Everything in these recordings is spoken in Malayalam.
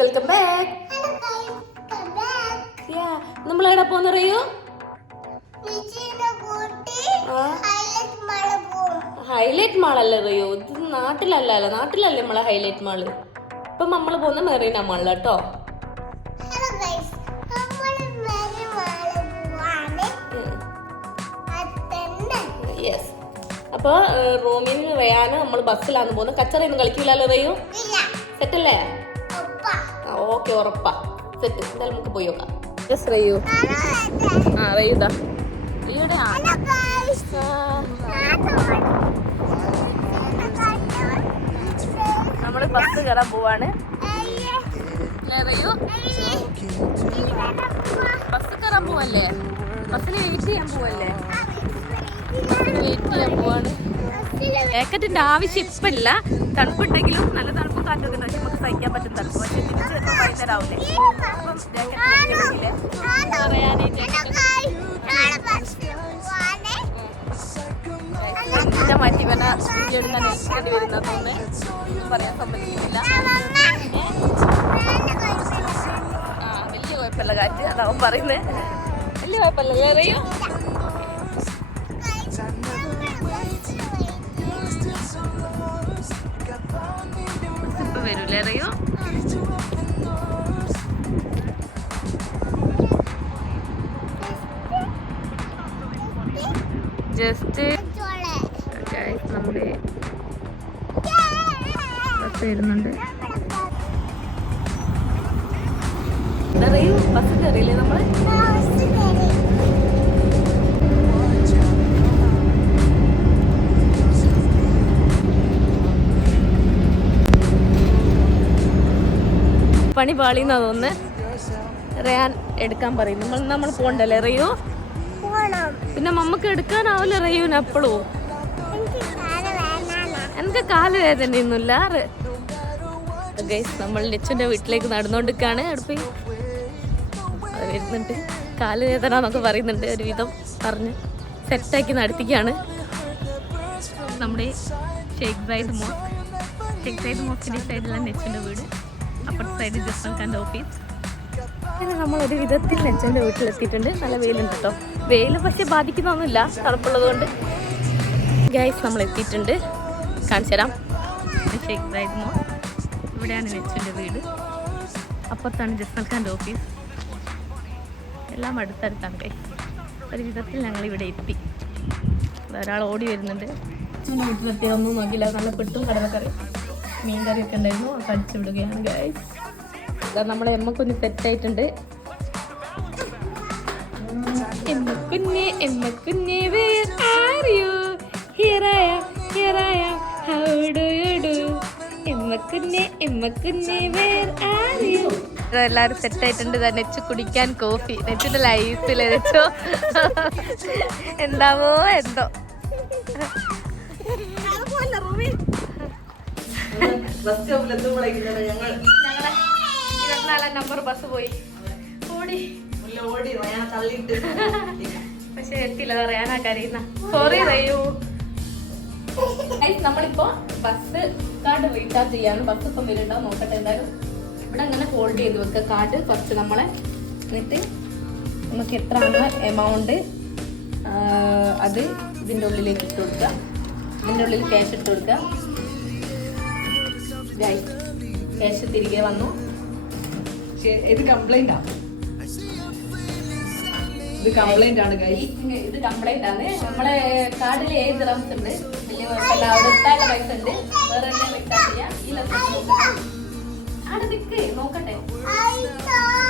വെൽക്കം ബാക്ക് നമ്മൾ എവിടെ പോന്നറിയോ ഹൈലൈറ്റ് മാളല്ലേ അറിയോ ഇത് നാട്ടിലല്ലല്ലോ. നാട്ടിലല്ലേ നമ്മളെ ഹൈലൈറ്റ് മാൾ ഇപ്പൊ നമ്മൾ പോകുന്ന മെറീന മാളിൽ കേട്ടോ യെസ് അപ്പൊ റൂമിൽ റയാന് നമ്മൾ ബസ്സിലാണ് പോകുന്നത് കച്ചറയൊന്നും കളിക്കൂലല്ലോ റയോ സെറ്റ് അല്ലേ? ഓക്കെ ഉറപ്പാ. സെറ്റ്. എന്തായാലും നമുക്ക് പോയി നോക്കാം. യെസ് റയു ആ റയു ഇതാ. ഇവിടെ നമ്മൾ ബസ് കയറാൻ പോവാണ്. അല്ലേ റയു ബസ് കയറാൻ പോവല്ലേ? ബസ്സിന് വെയിറ്റ് ചെയ്യാൻ പോവല്ലേ? വെയിറ്റ് ചെയ്യാൻ പോവാണ്. ജാക്കറ്റിന്റെ ആവശ്യം ഇപ്പല്ല. ഇല്ല തണുപ്പുണ്ടെങ്കിലും നല്ല തണുപ്പും കാറ്റൊക്കെ ഉണ്ട് പക്ഷെ നമുക്ക് സഹിക്കാൻ പറ്റും തണുപ്പ് പക്ഷെ തിരിച്ച് വരുമ്പോൾ വൈകുന്നേരം ആവില്ലേ അപ്പം ജാക്കറ്റ് പറയാനേ ഞാൻ മാറ്റി ഇടുന്ന നെക്സ്റ്റ് വരുന്നതുകൊണ്ട് ഒന്നും പറയാൻ സമ്മതിക്കുന്നില്ല ആ വലിയ കുഴപ്പമില്ല. കാറ്റ് അതാവും പറയുന്നത് വലിയ കുഴപ്പമില്ല. അറിയോ വരൂലേ അറിയോ ജസ്റ്റ് നമ്മുടെ ബസ് വരുന്നുണ്ട് പണി പാളിന്നാ തോന്നുന്നത് റയാൻ എടുക്കാൻ പറയും നമ്മൾ നമ്മൾ പോണ്ടല്ലേ റയൂ? പിന്നെ മമ്മക്ക് എടുക്കാനാവില്ല റയൂന് എപ്പോഴും എനിക്ക് കാൽ വേദനയൊന്നുമില്ല. ഗൈസ് നമ്മൾ ലച്ചുന്റെ വീട്ടിലേക്ക് നടന്നുകൊണ്ടിരിക്കുകയാണ് അടുപ്പി. അത് വരുന്നുണ്ട്. കാൽ വേദന എന്നൊക്കെ പറയുന്നുണ്ട്. ഒരുവിധം പറഞ്ഞ് സെറ്റാക്കി നടത്തിക്കാണ്. നമ്മുടെ Sheikh Zayed mosque Sheikh Zayed മോക്കിന്റെ സൈഡിലാണ് നെച്ചിന്റെ വീട്. അപ്പുറത്തെ സൈഡ് നമുക്ക് എന്റെ ഓഫീസ് പിന്നെ നമ്മൾ ഒരു വിധത്തിൽ അച്ഛന്റെ വീട്ടിലെത്തിയിട്ടുണ്ട്. നല്ല വെയിലുണ്ട് കേട്ടോ. വെയിൽ പക്ഷേ ബാധിക്കുന്നൊന്നുമില്ല. തണുപ്പുള്ളത് കൊണ്ട് ഗൈസ് നമ്മൾ എത്തിയിട്ടുണ്ട് കാണിച്ചു തരാം. ഇതായിരുന്നു ഷേഖ് സൈദ് മോൾ. ഇവിടെയാണ് നെച്ചിന്റെ വീട്. അപ്പുറത്താണ് ജസ്മൽ ഖാന്റെ ഓഫീസ് എല്ലാം അടുത്തടുത്താണ് ഗൈസ് ഒരു വിധത്തിൽ ഞങ്ങൾ ഇവിടെ എത്തി. ഒരാൾ ഓടി വരുന്നുണ്ട്. അച്ഛന്റെ വീട്ടിലെത്തി ഒന്നും നോക്കില്ല നല്ല പെട്ടും കടലക്കറി മീൻ കറിയൊക്കെ ഉണ്ടായിരുന്നു അത് അടിച്ചു വിടുകയാണ് ഗൈസ് അതാ നമ്മളെ എമ്മക്കുഞ്ഞ് സെറ്റായിട്ടുണ്ട് എമ്മക്കുഞ്ഞ് എമ്മക്കുഞ്ഞ് where are you here I am here how do where are you നെച്ച് കുടിക്കാൻ കോഫി നെച്ചിന്റെ ലൈഫിൽ നെച്ചോ? എന്താവോ എന്തോ. ബസ് സ്റ്റോപ്പിൽ എത്തുമ്പോഴേക്കും ഞങ്ങൾ. ഞങ്ങളെ ഇരുപത്തിനാലാം നമ്പർ ബസ് പോയി. ഓടി. ഓടി ഞാൻ തള്ളിയിട്ട്. പക്ഷെ എത്തില്ല പറയാനാ കരയുന്ന. സോറി റയു നമ്മളിപ്പോ ബസ് കാർഡ് റീചാർജ് ചെയ്യാണ് ബസ് ഇപ്പം വരുന്നുണ്ടോ നോക്കട്ടെ എന്തായാലും. ഇവിടെ അങ്ങനെ ഹോൾഡ് ചെയ്ത് വെക്കുക കാർഡ് കുറച്ച് നമ്മളെ എന്നിട്ട് നമുക്ക് എത്രയാണ് എമൗണ്ട് അത് ഇതിന്റെ ഉള്ളിലേക്ക് ഇട്ട് കൊടുക്കുക. ഇതിന്റെ ഉള്ളിൽ ക്യാഷ് ഇട്ട് കൊടുക്കുക. ക്യാഷ് തിരികെ വന്നു. ഇത് കംപ്ലൈന്റ് ആണ് ഇത് കംപ്ലൈന്റ് ആണ് കൈ ഇത് കംപ്ലൈന്റ് ആണ്. നമ്മളെ കാർഡിൽ ഏത് റംസ് ഉണ്ട്? വലിയ കുഴപ്പമില്ല. അടുത്തായ പൈസ ഉണ്ട്. വേറെ എല്ലാം റീചാർജ് ചെയ്യാം ഈ അവിടെ നിക്ക്. നോക്കട്ടെ.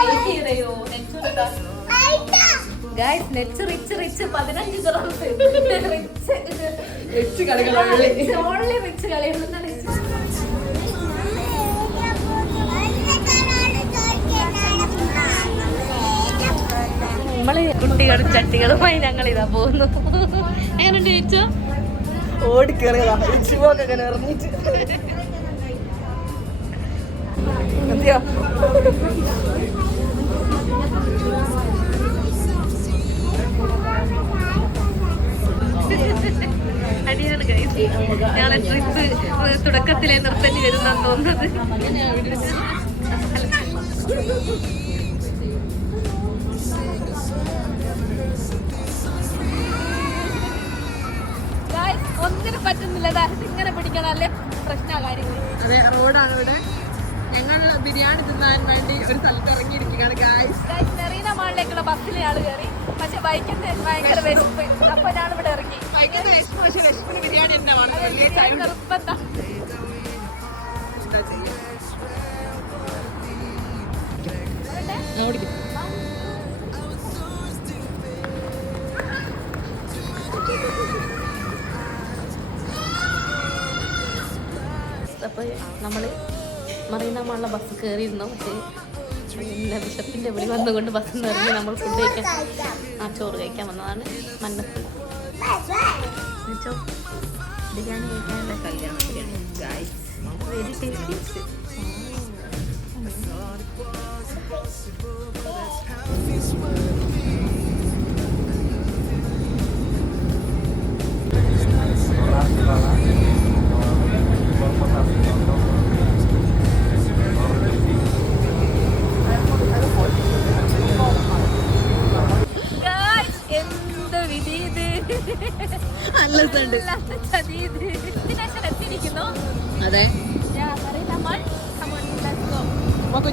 വെയിറ്റ് ചെയ്തയോ? ഗായ്സ് നെറ്റ് റിച്ച് റിച്ച് പതിനഞ്ച് റംസ് റിച്ച് വെച്ച് കളികളെ ഓൺലി റിച്ച് കളിയാണ് നമ്മൾ കുട്ടികളും ചട്ടികളുമായി ഞങ്ങൾ ഇതാ പോകുന്നു. എങ്ങനെയുണ്ട് ചോദിച്ചോ മതിയോ അടിയാണ് ഞങ്ങളെ ട്രിപ്പ് തുടക്കത്തിലെ നിർത്തേണ്ടി വരുന്ന തോന്നുന്നത്. ഒന്നിനും പറ്റുന്നില്ല. ഇങ്ങനെ പിടിക്കണം. അല്ലേ? പ്രശ്ന കാര്യങ്ങൾ അതെ റോഡാണ് ഇവിടെ. ഞങ്ങൾ ബിരിയാണി തിന്നാൻ വേണ്ടി ഒരു സ്ഥലത്ത് ഇറങ്ങിയിരിക്കുകയാണ് നെറീന മാളിലേക്കുള്ള ബസ്സിലെ ആൾ കയറി. പക്ഷെ ബൈക്കിന്റെ ഭയങ്കര വിശപ്പ്. അപ്പൊ ഞാൻ ഇവിടെ ഇറങ്ങി. ഭയങ്കര വിശപ്പ് പക്ഷേ വിശപ്പിന് ബിരിയാണി തന്നെ വേണം. അതെ, ബിരിയാണി നിർബന്ധം. അപ്പൊ മറീനാമുള്ള മറീന ബസ് കയറിയിരുന്നു പക്ഷേ പിന്നെ വിശപ്പിന്റെ വിളി വന്നുകൊണ്ട് ബസ് നിറഞ്ഞ് നമ്മൾ ഫുഡ് കഴിക്കാൻ ആ ചോറ് കഴിക്കാൻ വന്നതാണ് മന്നത്ത്. ബിരിയാണി കഴിക്കാനുള്ള കല്യാണം ബിരിയാണി വെരി ടേസ്റ്റി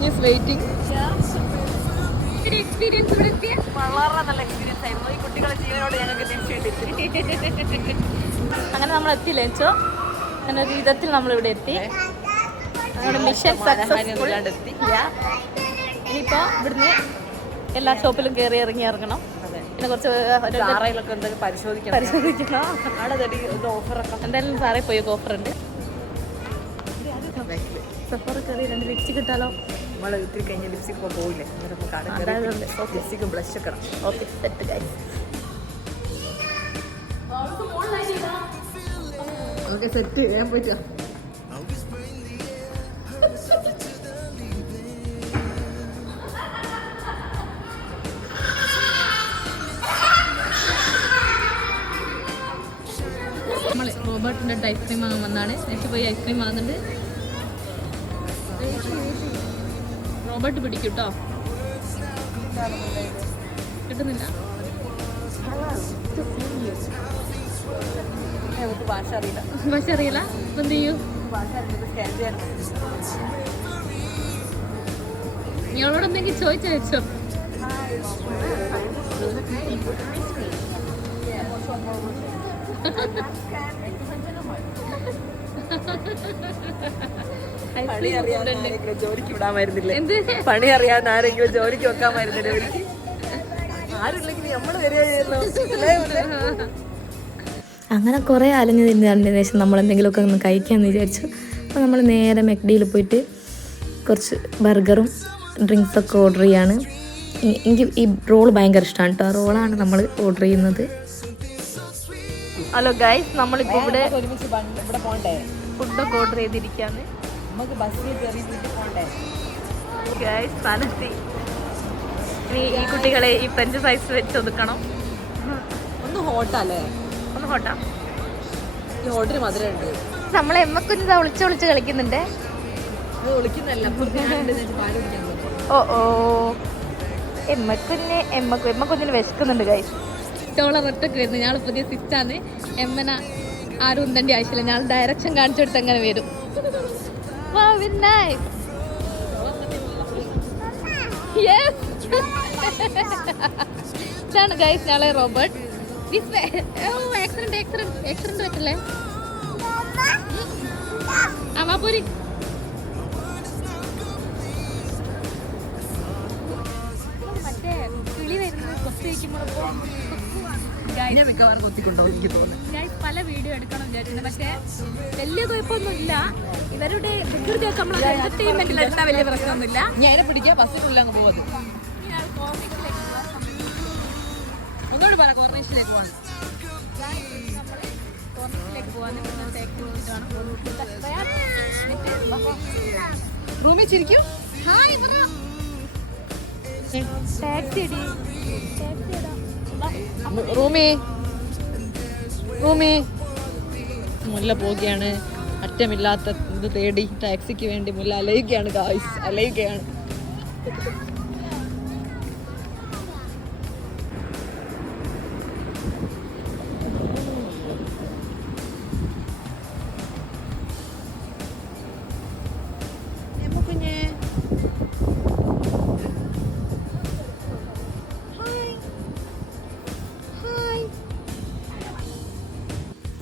കുഞ്ഞ് വെയിറ്റിംഗ് എക്സ്പീരിയൻസ് ഇവിടെ എത്തിയ വളരെ നല്ല എക്സ്പീരിയൻസ് ആയിരുന്നു ഈ കുട്ടികളെ ജീവനോട് ഞങ്ങൾക്ക് അങ്ങനെ നമ്മൾ എത്തിയില്ലേ ചോ അങ്ങനെ ഒരു വിധത്തിൽ നമ്മൾ ഇവിടെ എത്തി. നമ്മുടെ മിഷൻ സക്സസ്ഫുൾ ഇവിടുന്ന് എല്ലാ ഷോപ്പിലും കയറി ഇറങ്ങി ഇറങ്ങണം. അതെ. പിന്നെ കുറച്ച് ഒരു സാറയിലൊക്കെ എന്തൊക്കെ പരിശോധിക്കണം. പരിശോധിക്കണം. അവിടെ ഒരു ഓഫറൊക്കെ എന്തായാലും സാറേ പോയി ഓഫർ ഉണ്ട്. സഫർ കയറി രണ്ട് ലിപ്സ്റ്റിക് കിട്ടാലോ? നമ്മൾ ഇത്തിരി കഴിഞ്ഞ ലിപ്സ്റ്റിക് ഇപ്പോൾ പോയില്ലേ എന്നിട്ട് നമുക്ക് കയറി ലിപ്സ്റ്റിക്കും ബ്ലഷ് ഒക്കെ ഓക്കെ സെറ്റ് ഗൈസ് നമുക്ക് സെറ്റ് ചെയ്യാൻ പറ്റുമോ നമ്മൾ റോബർട്ടിന്റെ ഐസ്ക്രീം വാങ്ങാൻ വന്നാണ്. എനിക്ക് പോയി ഐസ്ക്രീം വാങ്ങുന്നുണ്ട് റോബർട്ട് പിടിക്കും കേട്ടോ കിട്ടുന്നില്ല? ഭാഷ അറിയില്ല എന്ത് ചെയ്യൂ നിങ്ങളോട് എന്തെങ്കിലും ചോദിച്ചു വെച്ചോ ha. അറിയാൻ ആരെങ്കിലും ജോലിക്ക് വിടാമായിരുന്നില്ലേ എന്ത്? പണി അറിയാൻ ആരെങ്കിലും ജോലിക്ക് വെക്കാമായിരുന്നില്ലേ ജോലിക്ക് ആരുമില്ലെങ്കിൽ നമ്മൾ വരികയായിരുന്നു അങ്ങനെ കുറേ അലഞ്ഞു തിരിഞ്ഞതിന് ശേഷം നമ്മൾ എന്തെങ്കിലുമൊക്കെ ഒന്ന് കഴിക്കാമെന്ന് വിചാരിച്ചു. അപ്പോൾ നമ്മൾ നേരെ മെക്ഡിയിൽ പോയിട്ട് കുറച്ച് ബർഗറും ഡ്രിങ്ക്സൊക്കെ ഓർഡർ ചെയ്യാണ്. എനിക്ക് ഈ റോൾ ഭയങ്കര ഇഷ്ടമാണ് കേട്ടോ. റോളാണ് നമ്മൾ ഓർഡർ ചെയ്യുന്നത്. ഹലോ ഗൈസ് നമ്മളിപ്പോൾ ഇവിടെ ഒരുമിച്ച് ഇവിടെ പോണ്ടേ? ഫുഡൊക്കെ ഓർഡർ ചെയ്തിരിക്കുകയാണ് നമുക്ക് ബസ്സിൽ കയറി വീട്ടിൽ സ്ഥലത്തി ഇനി ഈ കുട്ടികളെ ഈ ഫ്രഞ്ച് ഫ്രൈസ് വെച്ച് ഒതുക്കണം. ഒന്ന് ഹോട്ടല്ലേ ഒന്ന് ഹോട്ടാ ഈ ഹോട്ടൽ മധുരം ഉണ്ട് നമ്മളെ എമ്മക്കുഞ്ഞ് ഒളിച്ച് ഒളിച്ച് കളിക്കുന്നുണ്ട്. ഓ ഓ. എമ്മക്കുഞ്ഞ് എമ്മക്കു എമ്മക്കുഞ്ഞിന് വിശക്കുന്നുണ്ട് കൈ ടോളർ ഒറ്റയ്ക്ക് വരുന്നു. ഞങ്ങൾ പുതിയ സിസ്റ്റാണ് എമ്മന ആരും ഉന്തണ്ടി ആവശ്യമില്ല. ഞാൻ ഡയറക്ഷൻ കാണിച്ചു കൊടുത്ത് അങ്ങനെ വരും. Wow, very nice. Yes. ഇതാണ് ഗൈസ് ഞങ്ങളെ Robert this accident accident accident പറ്റില്ലേ ആ വാ പോരി മറ്റേ കിളി വരുന്നത് കൊച്ചു വയ്ക്കുമ്പോഴപ്പോ ഞാൻ മിക്കവാറും കൊത്തിക്കൊണ്ടോ എനിക്ക് തോന്നുന്നു. ഗൈസ് പല വീഡിയോ എടുക്കണം വിചാരിച്ചിട്ടുണ്ട് പക്ഷേ വലിയ കുഴപ്പമൊന്നുമില്ല. ഇവരുടെ നമ്മൾ എന്റർടൈൻമെന്റിൽ എടുത്താൽ വലിയ പ്രശ്നമൊന്നുമില്ല. ഞാൻ അതിനെ പിടിക്കാൻ ബസ്സിനുള്ളിൽ അങ്ങ് പോവത്. ഒന്നുകൂടി പറ കോർണേഷനിലേക്ക് പോകണം റൂമിൽ ചിരിക്കും. ഹായ് പറ. Taxi Rumi. റൂമി. മുല്ല പോവുകയാണ്. അറ്റമില്ലാത്ത ഇത് തേടി ടാക്സിക്ക് വേണ്ടി മുല്ല അലയുകയാണ് ഗായ്സ് അലയുകയാണ്.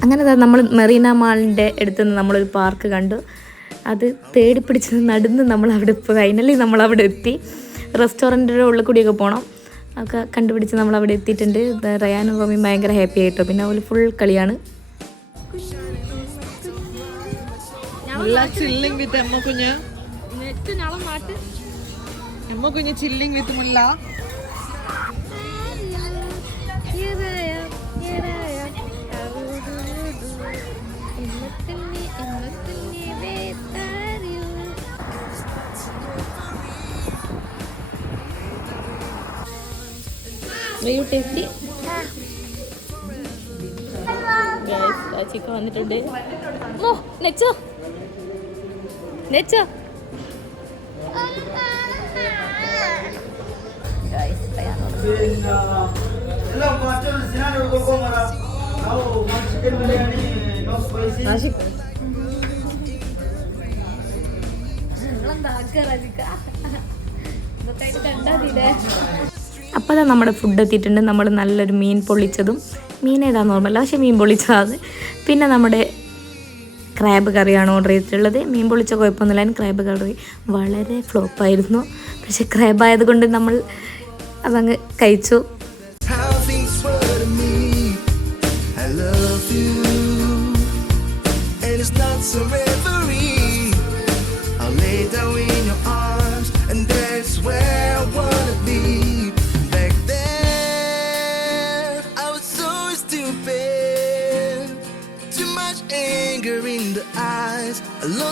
അങ്ങനെ ദാ നമ്മൾ മെറീന മാളിന്റെ അടുത്ത് നിന്ന് നമ്മളൊരു പാർക്ക് കണ്ടു. അത് തേടി പിടിച്ച് നടന്ന് നമ്മൾ അവിടെ ഫൈനലി നമ്മൾ അവിടെ എത്തി. റെസ്റ്റോറന്റിന്റെ ഉള്ളിൽ കൂടിയൊക്കെ പോകണം ഒക്കെ കണ്ടുപിടിച്ച് നമ്മൾ അവിടെ എത്തിയിട്ടുണ്ട്. ദാ റയാനും റോമിയും ഭയങ്കര ഹാപ്പി ആയിട്ടോ. പിന്നെ അവർ ഫുൾ കളിയാണ്. ചില്ലിങ് വിത്ത് അമ്മ കുഞ്ഞ്. നെറ്റ് ഞങ്ങളെ നാട്ട് അമ്മ കുഞ്ഞ് ചില്ലിങ് വിത്ത് മുല്ല. ടേസ്റ്റി ചിക്കൻ വന്നിട്ടുണ്ട്. ഓ നെച്ചോ. നെച്ചോ. അപ്പോൾ അതാ നമ്മുടെ ഫുഡ് എത്തിയിട്ടുണ്ട്. നമ്മൾ നല്ലൊരു മീൻ പൊള്ളിച്ചതും. മീൻ ഏതാ നോർമൽ പക്ഷേ മീൻ പൊള്ളിച്ചതാണ്. പിന്നെ നമ്മുടെ ക്രാബ് കറിയാണ് ഓർഡർ ചെയ്തിട്ടുള്ളത്. മീൻ പൊള്ളിച്ച കുഴപ്പമൊന്നുമില്ല. ക്രാബ് കറി വളരെ ഫ്ലോപ്പായിരുന്നു പക്ഷേ ക്രാബ് ആയതുകൊണ്ട് നമ്മൾ അതങ്ങ് കഴിച്ചു.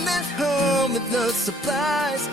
At home with no supplies.